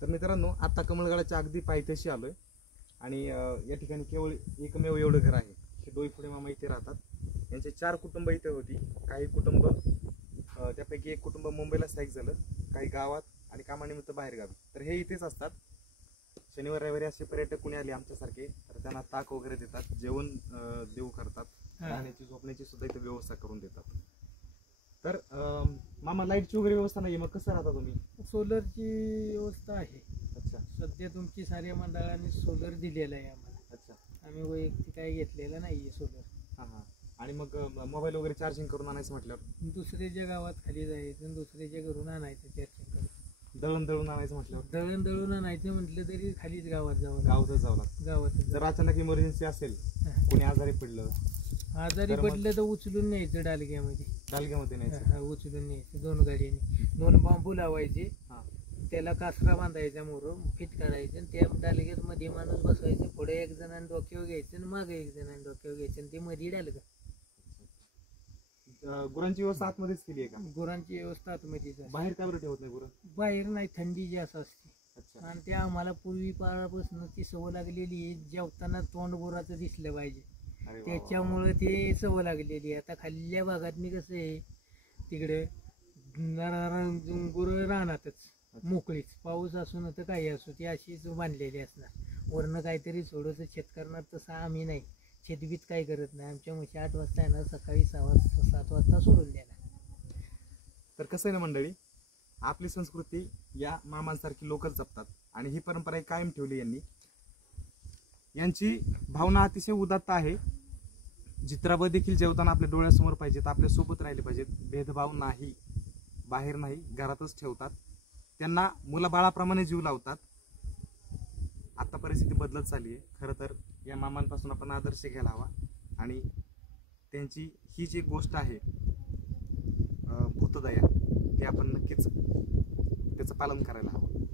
तर मित्रांनो, आता कमळगडाच्या अगदी पायथ्याशी आलोय आणि या ठिकाणी केवळ एकमेव एवढं घर आहे. हे डोईफोडे मामा इथे राहतात. यांचे 4 कुटुंब इथे होती. काही कुटुंब त्यापैकी एक कुटुंब मुंबईला स्थायिक झालं, काही गावात आणि कामानिमित्त बाहेर गावी. तर हे इथेच असतात. शनिवार रविवारी असे पर्यटक कुणी आले आमच्यासारखे तर त्यांना ताक वगैरे देतात, जेवण देऊ करतात, राहण्याची झोपण्याची सुद्धा इथे व्यवस्था करून देतात. तर मामा, लाईटची वगैरे व्यवस्था नाही, मग कसं राहता तुम्ही? सोलरची व्यवस्था आहे. अच्छा. सध्या तुमची साऱ्या मंडळाने सोलर दिलेला आहे आम्हाला. अच्छा. आम्ही वैयक्तिक काही घेतलेलं नाहीये सोलर. हां हां. आणि मग मोबाईल वगैरे चार्जिंग करून आणायचं म्हटल्यावर दुसऱ्याच्या गावात खाली जायचं आणि दुसऱ्याच्या घरून आणायचं चार्जिंग करून. दळून आणायचं म्हटल्यावर दळून आणायचं म्हटलं तरी खालीच गावात जावं गावातच जावं लागतं. गावात जर अचानक इमर्जन्सी असेल, कोणी आजारी पडलं, आजारी पडलं तर उचलून न्यायचं डालग्यामध्ये. डालग्यामध्ये न्यायचं. उचलून न्यायचं 2 गाडीने. 2 बांबू लावायचे, त्याला कासरा बांधायचा मोर फिट करायचं आणि त्या डालग्यात मध्ये माणूस बसवायचं. पुढे 1 जणांनी डोक्यावर घ्यायचं आणि मागे 1 जणांनी डोक्यावर घ्यायचं आणि ते मध्ये डालगं. गुरांची व्यवस्था आतमध्येच केली आहे का? गुरांची व्यवस्था आतमध्येच. बाहेर का बरं ठेवत नाही गुरं? बाहेर नाही, थंडी जास्त असते. अच्छा. आणि ते आम्हाला पूर्वीपासून ती सवय लागलेली आहे. जेवताना तोंड गुराचं दिसलं पाहिजे, त्याच्यामुळे ते सवय लागलेली आहे. आता खाल्ल्या भागात मी कसं आहे, तिकडे गुरं राहणारच मोकळीच, पाऊस असू न तर काही असू, ती अशीच बांधलेली असणार. वरनं काहीतरी थोडंसं शेत करणार, तसं आम्ही नाही. शेतबीत काही करत नाही. आमच्या म्हशी 8 वाजता येणार, सकाळी 7 वाजता सोडून देणार. तर कसं आहे ना मंडळी, आपली संस्कृती या मामांसारखी लोकच जपतात आणि ही परंपरा कायम ठेवली यांनी. यांची भावना अतिशय उदात्त आहे. चित्राबा देखील जेवताना आपल्या डोळ्यासमोर पाहिजेत, आपल्या सोबत राहिले पाहिजेत. भेदभाव नाही, बाहेर नाही, घरातच ठेवतात. त्यांना मुलाबाळाप्रमाणे जीव लावतात. आता परिस्थिती बदलत चालली आहे. खरं तर या मामांपासून आपण आदर्श घ्यायला हवा आणि त्यांची ही जी गोष्ट आहे भूतदया, ती आपण नक्कीच त्याचं पालन करायला हवं.